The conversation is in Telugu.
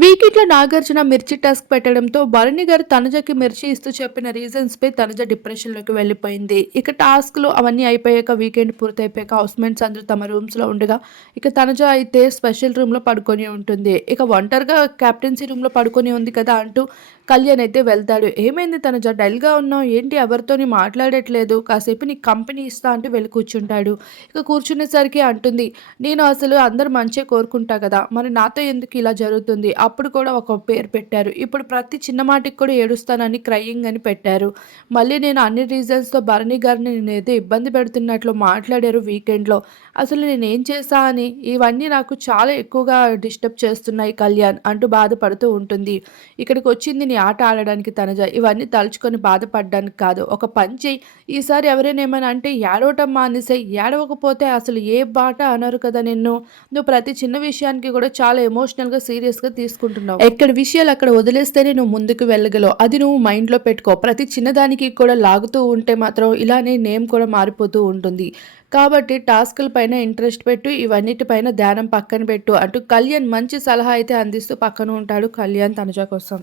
వీకెండ్లో నాగార్జున మిర్చి టాస్క్ పెట్టడంతో భరణి గారు తనుజకి మిర్చి ఇస్తూ చెప్పిన రీజన్స్ పై తనుజ డిప్రెషన్లోకి వెళ్ళిపోయింది. ఇక టాస్క్లో అవన్నీ అయిపోయాక వీకెండ్ పూర్తయిపోయాక హౌస్ మేట్స్ అందరూ తమ రూమ్స్లో ఉండగా ఇక తనుజ అయితే స్పెషల్ రూమ్లో పడుకొని ఉంటుంది. ఇక ఒంటరిగా కెప్టెన్సీ రూమ్లో పడుకొని ఉంది కదా అంటూ కళ్యాణ్ అయితే వెళ్తాడు. ఏమైంది తన జ గా ఉన్నావు? ఏంటి ఎవరితోని మాట్లాడట్లేదు? కాసేపు నీకు కంపెనీ ఇస్తా అంటూ వెళ్ళి కూర్చుంటాడు. ఇక కూర్చునేసరికి అంటుంది నేను అసలు అందరు మంచిగా కోరుకుంటా కదా? మరి నాతో ఎందుకు ఇలా జరుగుతుంది? అప్పుడు కూడా ఒక పేరు పెట్టారు. ఇప్పుడు ప్రతి చిన్న మాటికి కూడా ఏడుస్తానని క్రయింగ్ అని పెట్టారు. మళ్ళీ నేను అన్ని రీజన్స్తో భరణి గారిని నేనైతే ఇబ్బంది పెడుతున్నట్లు మాట్లాడారు వీకెండ్లో అసలు నేను ఏం చేశా అని? ఇవన్నీ నాకు చాలా ఎక్కువగా డిస్టర్బ్ చేస్తున్నాయి కళ్యాణ్ అంటూ బాధపడుతూ ఉంటుంది. ఇక్కడికి వచ్చింది నీ ఆట ఆడడానికి తనజ ఇవన్నీ తలుచుకొని బాధపడడానికి కాదు. ఒక పని చేయి. ఈసారి ఎవరైనా ఏమైనా అంటే ఏడవటం మానేసాయి ఏడవకపోతే అసలు ఏ బాట అనరు కదా నిన్ను. నువ్వు ప్రతి చిన్న విషయానికి కూడా చాలా ఎమోషనల్గా సీరియస్గా తీసుకుంటున్నావు. ఎక్కడ విషయాలు అక్కడ వదిలేస్తేనే నువ్వు ముందుకు వెళ్ళగలవు. అది నువ్వు మైండ్లో పెట్టుకో. ప్రతి చిన్నదానికి కూడా లాగుతూ ఉంటే మాత్రం ఇలానే నేమ్ కూడా మారిపోతూ ఉంటుంది. కాబట్టి టాస్కుల పైన ఇంట్రెస్ట్ పెట్టు. ఇవన్నిటిపైన ధ్యానం పక్కన పెట్టు అంటూ కళ్యాణ్ మంచి సలహా అయితే అందిస్తూ పక్కన ఉంటాడు కళ్యాణ్ తనుజ కోసం.